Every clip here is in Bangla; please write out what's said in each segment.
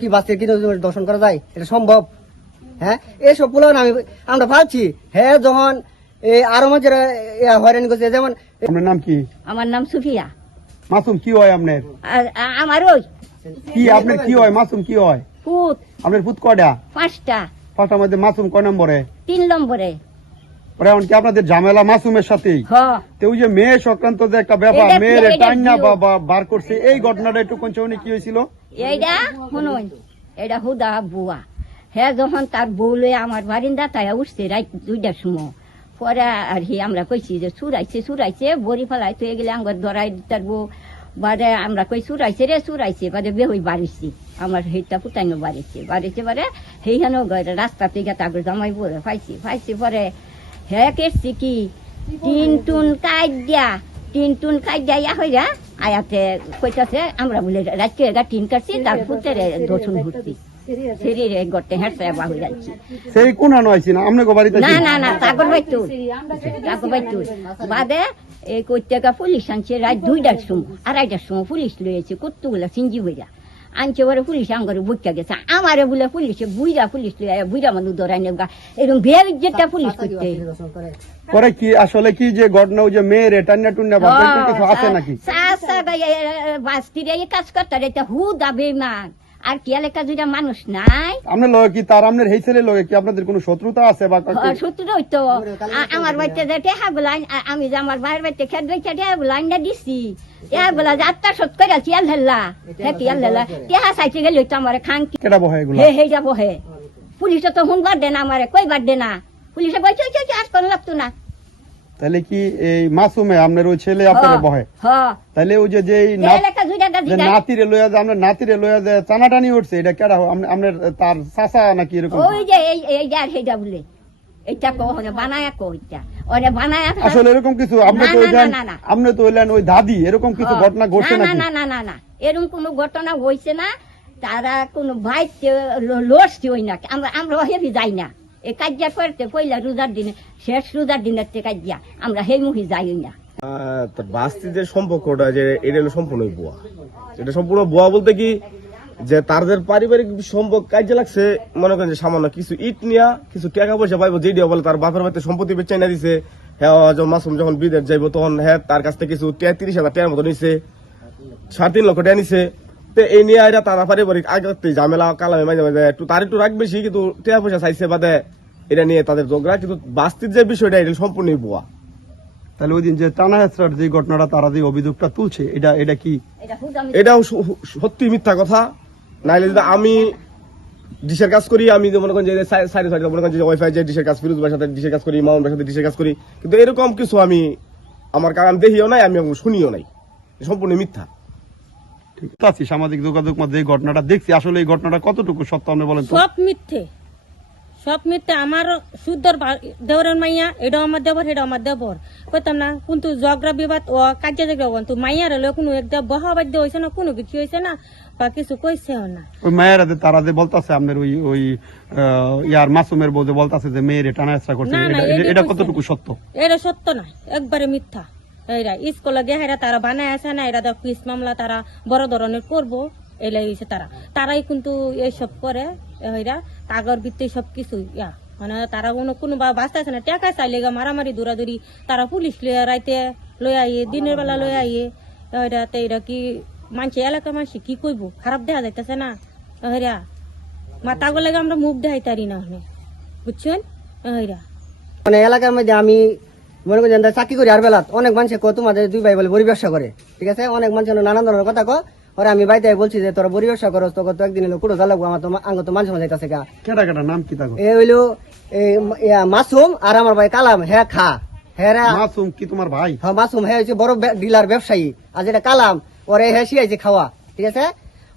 কি বাচ্চার কি দর্শন করা যায়? এটা সম্ভব? হ্যাঁ, এইসব পোলাও আমরা পাচ্ছি। হ্যাঁ, যখন আরো মাঝে হয়রানি করছে, যেমন আপনার নাম কি? আমার নাম সুফিয়া। মাসুম কি হয় আপনার? আমার ওই কি আপনার কি হয়? মাসুম কি হয় ফুট আপনার? ফুট কয়টা? 5টা। 5টার মধ্যে মাসুম কয় নম্বরে? 3 নম্বরে। এমন কি আপনাদের ঝামেলা মাসুমের সাথেই? তো ওই যে মেয়ে সংক্রান্ত যে একটা ব্যাপার, মেয়ের টাইনা বাবা বার করছে, এই ঘটনাটা একটু কোন কি হয়েছিল? এইটা শুনুন, এটা হুদা বুয়া। হ্যাঁ, যখন তার বউ লয়ে আমার বারিন্দা তাই উঠছে রাত 2টার সময়, পরে আর কি আমরা কইছি যে চুরাইছে বড়ি ফেলাই তো এগুলো আমার ধরাই দিতার বউ। বারে আমরা কই চুরাইছে বারে বেহই বাড়িছি, আমার হেটা ফুটাইনো বাড়িছে বারে সেইখানে রাস্তা থেকে তাকে জামাই বলে ফাইছি পরে হ্যাঁ কেছি কি টিন টুন কাইডা ইয়া হইরা আয়াতে কইতাছে আমরা বলে রাতকে এগা টিন কাটছি, তার ফুটের দর্শন ঘুরছি শরীরে গড়তে হেঁটে বাহু যাচ্ছি। সেই কোন আনো আইছি না আমনে গো বাড়িতে? না তাগর বাইতু বাদে এই কইতেকা পুলিশ আনছে রাত 2টার সময়, 2:30টার সময় পুলিশ লইছে কতগুলা সিঞ্জি বইরা আনছে। পরে পুলিশ আঙ্গরে বুঝা গেছে আমারে বলে পুলিশে পুলিশ লইয়া বুইরা মানুষ ধরাই নেবা এরকম বের যেটা পুলিশ করতে। পরে কি আসলে কি যে ঘটনা, ওই যে মেয়ের টান্না টুন্না বাবা কিছু আছে নাকি? বাস্তিরে কাজ করতে এটা হুদা বেমান আর কি এলাকা দুইটা মানুষ নাই। আপনার লগে কি তার আপনার এই ছেলের লগে কি আপনাদের কোনো শত্রুতা আছে? বা শত্রু হইতো আমার বাড়িতে যে টেহাগুলো আমি যে আমার ভাইয়ের বাড়িতে খেত বেচে টেহাগুলো আইনা দিছি, টেহাগুলো যে 8টা শত করে চিয়াল হেল্লা টেহা চাইতে গেলে হইতো আমার খান কেটা বহে এগুলো? হে যাবো হে পুলিশে তো শুনবার দে না, আমারে কইবার দে না, পুলিশে কইছে আর কোন লাগতো না। তাহলে কি এই মাসুমে আপনার ওই ছেলে আপনার বহে? তাহলে ওই যে নাতিরে লইয়া যে আমরা নাতিরে লইয়া যে চানাটানি উঠছে, এটা কেডা? আপনার তার চাচা নাকি এরকম? ওই যে এই যার হেডা বলে এটা কোহনে বানায়া কইতা ওরে বানায়া। আসলে এরকম কিছু আপনি তো হইলেন ওই দাদি, এরকম কিছু ঘটনা ঘটছে নাকি? না এরকম কোনো ঘটনা হইছে না। তারা কোনো ভাই লড়ছি হই না, আমরা হেবি যাই না এই কাজিয়া করতে। পয়লা রোজার দিনে শেষ রোজার দিনের কাজিয়া আমরা সেই মুখে যাই না। বাস্তি যে সম্পর্কটা যে এটা হলো সম্পূর্ণ বুয়া। এটা সম্পূর্ণ বুয়া বলতে কি যে তাদের পারিবারিক সম্পর্ক কাজে লাগছে, মনে করেন যে সামান্য কিছু ইট নিয়া কিছু টাকা পয়সা পাইবো, যেটা বলে তার বাপের বাড়িতে সম্পত্তি বেচে না দিছে। হ্যাঁ, মাসুম যখন বিদেশ যাইবো তখন হ্যাঁ তার কাছ থেকে কিছু 30,000 টাকার মতো নিছে, 3.5 লক্ষ টাকা নিছে। তো এই নিয়ে এরা তারা পারিবারিক আগে ঝামেলা কালামে মাঝে মাঝে একটু রাগ বেশি, কিন্তু টাকা পয়সা চাইছে বাদে এটা নিয়ে তাদের ঝগড়া। কিন্তু বাস্তির যে বিষয়টা এটা সম্পূর্ণই বুয়া। তাহলে ওই দিন যে টানা হেঁচড়ার যে ঘটনাটা তারা যে অভিযোগটা তুলছে, এটা কি? এটাও সত্যি মিথ্যা কথা। নাইলে যদি আমি ডিশের কাজ করি, আমি মনে করেন যে সাইডে মনে করেন যে ওয়াইফাই যে ডিশের কাজ, ফিরোজ ভাইয়ের সাথে ডিশের কাজ করি, মামুন ভাইয়ের সাথে ডিশের কাজ করি, কিন্তু এরকম কিছু আমি আমার কারণ দেখিও নাই, আমি শুনিও নাই, সম্পূর্ণ মিথ্যা। ঠিক আছে, সামাজিক যোগাযোগ মাধ্যমে এই ঘটনাটা দেখছি, আসলে এই ঘটনাটা কতটুকু সত্য আপনি বলেন? সব মিথ্যে। আমার সুন্দর দেওরের মাইয়া, এটাও আমার দেবর, সেটাও আমার দেবর, কইতাম না। কিন্তু ঝগড়া বিবাদ ও কাজে দেখবে তো মাইয়ার হলে কোনো একটা বহাবাদ্য হয়েছে না, কোনো কিছু হয়েছে না বা কিছু কইছেও না। ওই মায়েরা তারা যে বলতাছে আপনার ওই ইয়ার মাসুমের বউ যে বলতাছে যে মেয়ের টানা হেঁচড়া করছে, এটা কতটুকু সত্য? এটা সত্য না, একবারে মিথ্যা। এরা স্কুলে গেহারা তারা বানায় আছে না, এরা কুইজ মামলা তারা বড় ধরনের করবো এলাই হয়েছে। তারাই কিন্তু এইসব করে, এরা কাগর ভিত্তি সবকিছু মানে তারা কোনো বাঁচতে আছে না, টাকা চাইলে মারামারি দৌড়াদৌড়ি, তারা পুলিশ লইয়া রাইতে লই আইয়ে, দিনের বেলা লই আইয়ে। এরা কি মানছে এলাকা মানছে কি কইব, খারাপ দেখা যাইতেছে না। এরা মাতাগো লাগে আমরা মুখ দেখাই তারি না, বুঝছেন? এরা মানে এলাকার মধ্যে আমি মনে করি চাকরি করি, আর বেলা অনেক মানুষ তোমাদের 2 ভাই বলে বড়ি ব্যবসা করে, ঠিক আছে? অনেক মানুষ নানান ধরনের কথা ওরা আমি বাড়িতে বলছি যে তোরা বড়ি ব্যবসা করো, তোকে তো একদিন কুড়ো জ্বালাবো, আমার তো আঙ্গ তো মানুষ যাইতেছে গা। কেটা কেটা নাম কি থাকো? এ হইলো মাসুম আর আমার ভাই কালাম। হ্যাঁ মাসুম কি তোমার ভাই? হ্যাঁ মাসুম, হ্যাঁ হচ্ছে বড় ডিলার ব্যবসায়ী। আর যেটা কালাম ওরে হ্যাঁ শিয়াইছে খাওয়া, ঠিক আছে?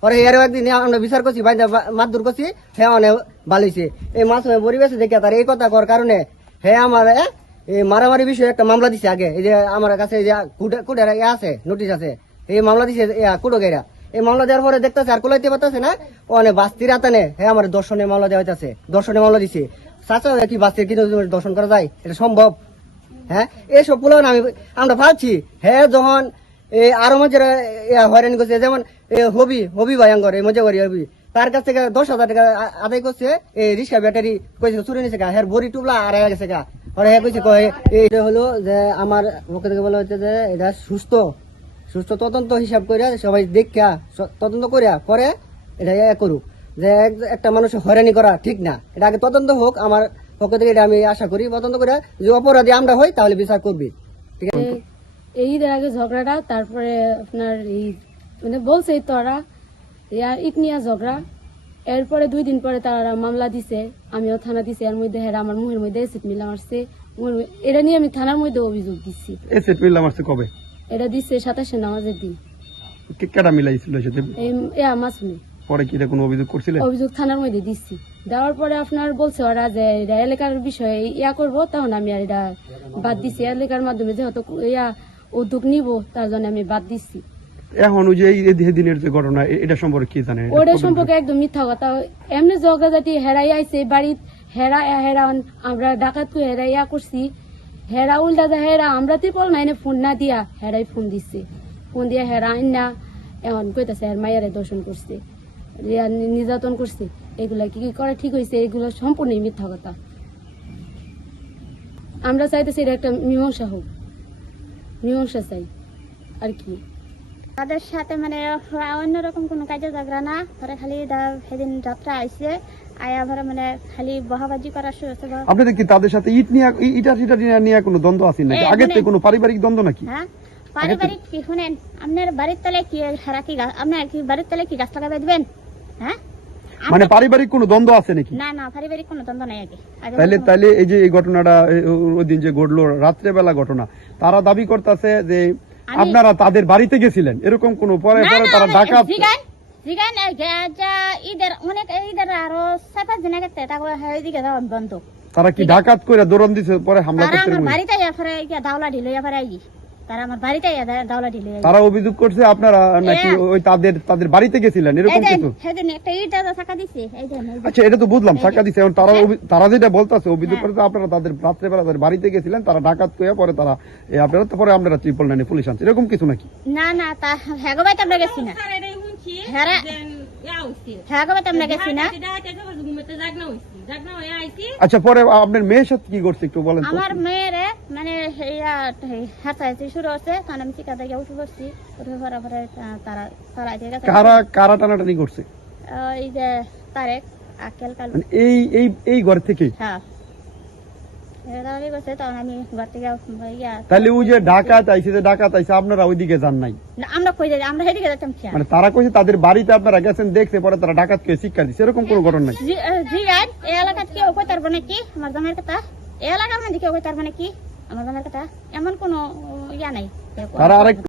ওরে এরও একদিন আমরা বিচার করছি, ভাই মারধর করছি, হ্যাঁ অনেক ভালো হয়েছে। এই মাসুমের পরিবেশে দেখে তার এই কথা করার কারণে হ্যাঁ আমার এই মারামারি বিষয়ে একটা মামলা দিছে আগে। এই যে আমার কাছে এই যে কুটের আছে নোটিশ আছে, এই মামলা দিছে কুটো গেরা। এই মামলা দেওয়ার পরে দেখতেছে আর কোলাইতে পারতেছে না, অনেক বাস্তির আতানে হ্যাঁ আমার দর্শনের মামলা দেওয়া হইতেছে, দর্শনের মামলা দিছে। চাচা কি বাস্তির কি দর্শন করা যায়? এটা সম্ভব? হ্যাঁ, এইসব পোলাও আমরা পাচ্ছি। হ্যাঁ, যখন আরো মাঝে হয়রানি করছে, যেমন হবি ভাই আঙ্গর এই মজা করি হবি তার কাছ থেকে 10,000 টাকা আদায় করছে। এই রিক্সা ব্যাটারি কইছে চুরি নিছে গা, হের বড়ি টুবলা আর গেছে গা। পরে হ্যাঁ কইছে এইটা হলো যে আমার পক্ষ থেকে বলা হচ্ছে যে এটা সুস্থ তদন্ত হিসাব করে সবাই দেখা তদন্ত করিয়া পরে এটা করুক, যে একটা মানুষের হয়রানি করা ঠিক না। এটা আগে তদন্ত হোক, আমার পক্ষ থেকে এটা আমি আশা করি। তদন্ত করে যে অপরাধী আমরা হই তাহলে বিচার করবি, ঠিক আছে। এই ঈদের আগে ঝগড়াটা, তারপরে আপনার এই মানে বলছে তোরা ইট নিয়ে ঝগড়া, এরপরে 2 দিন পরে তারা মামলা দিছে, আমিও থানা দিছি। এর মধ্যে হেরা আমার মুহের মধ্যে এসিড মিলা মারছে, এটা নিয়ে আমি থানার মধ্যে অভিযোগ দিচ্ছি। এসিড মিলা মারছে কবে? এটা দিচ্ছে 27 নামাজের দিন। কেডা মিলাইছিল সেটা? মাসুমি। পরে কি এটা কোনো অভিযোগ করছিলেন? অভিযোগ থানার মধ্যে দিচ্ছি। দেওয়ার পরে আপনার বলছে ওরা যে এটা এলাকার বিষয়ে করবো, তখন আমি আর এটা বাদ দিচ্ছি। এলাকার মাধ্যমে যেহেতু উদ্যোগ নিব, তার জন্য আমি বাদ দিচ্ছি। এখন ওই যে এই দিনের যে ঘটনা, এটা সম্পর্কে কি জানেন? ওটা সম্পর্কে একদম মিথ্যা কথা। এমনি জগাজাটি হেরাই আইছে বাড়িত, হেরা আমরা ডাকাত হেরা করছি, হেরা উল্টা হেরা আমরা 999 ফোন না দিয়া হেরাই ফোন দিচ্ছে। ফোন দিয়া হেরা না এমন কইতাছে হের মায়ের দর্শন করছে, নির্যাতন করছে। এগুলা কি করা ঠিক হয়েছে? এগুলো সম্পূর্ণই মিথ্যা কথা। আমরা চাইতেছি এটা একটা মীমাংসা হোক, মীমাংসা চাই আর কি। তাদের সাথে মানে অন্যরকম কোনো কাজে ঝগড়া না, তারা খালি সেদিন যাত্রা আইসে আয়া ভরা মানে খালি বহাবাজি করার শুরু হচ্ছে। আপনাদের কি তাদের সাথে ইটা নিয়ে কোনো দ্বন্দ্ব আছে নাকি? আগের থেকে কোনো পারিবারিক দ্বন্দ্ব নাকি? হ্যাঁ, পারিবারিক কি শুনেন, আপনার বাড়ির তলে কি হারা কি আপনার কি বাড়ির তলে কি গাছ লাগাবে দিবেন? হ্যাঁ, মানে পারিবারিক কোনো দ্বন্দ্ব আছে নাকি? না, পারিবারিক কোনো দ্বন্দ্ব নাই আগে। তাইলে এই যে এই ঘটনাটা ওই দিন যে ঘটলো রাত্রেবেলা ঘটনা, তারা দাবি করতেছে যে আপনারা তাদের বাড়িতে গেছিলেন, এরকম কোন পরে তারা ডাকাত ঈদের অনেক ঈদের আরো 4-5 দিন আগে দিকে বন্ধ। তারা কি ডাকাত করে দৌড়ান দিছে, পরে হামলা করতে? আমার বাড়িতে দাওলা ঢিল তারা আমার বাড়িতে দাওলা ঢিল। তারা অভিযোগ করছে আপনারা নাকি ওই তাদের বাড়িতে গেছিলেন, এরকম কিছু? সেদিন একটা ইট টাকা দিছে। আচ্ছা, এটা তো বুঝলাম টাকা দিছে। এখন তারা যেটা বলতেছে অভিযোগ করছে আপনারা তাদের রাত্রেবেলা তাদের বাড়িতে গেছিলেন, তারা ডাকাত করে পরে তারা আপনারা তো পরে আপনারা 999 পুলিশ আনছে, এরকম কিছু নাকি? না তা হ্যাগোবাইতে আমরা গেছি না, হ্যাগোবাইতে আমরা গেছি না। আচ্ছা, পরে আপনার মেয়ের সাথে কি করছে একটু বলেন। আমার মেয়ের মানে হাঁচাইতে শুরু হচ্ছে, তখন আমি চিকা দিয়ে উঠে পড়ছি। উঠে পড়ার পরে তারা চালাইতে গেছে। কারা টানাটানি করছে? এই যে তারেক আকেল কাল এই ঘর থেকে? হ্যাঁ, তখন আমি ঘর থেকে তাহলে ওই যে ডাকাত আইছে আপনারা ওইদিকে যান নাই? আমরা কই যাই, আমরা সেদিকে যাচ্ছি। মানে তারা কইছে তাদের বাড়িতে আপনারা গেছেন, দেখছে, পরে তারা ডাকাতকে শিক্ষা দিচ্ছে, এরকম কোনো ঘটনা নাই? জি এই এলাকাত কেউ কই তারবো নাকি আমার জামাইয়ের কথা? এই এলাকার মধ্যে কেউ কই তারবো নাকি আমার জামাইয়ের কথা? এমন কোনো ইয়া নাই। তারা আরেক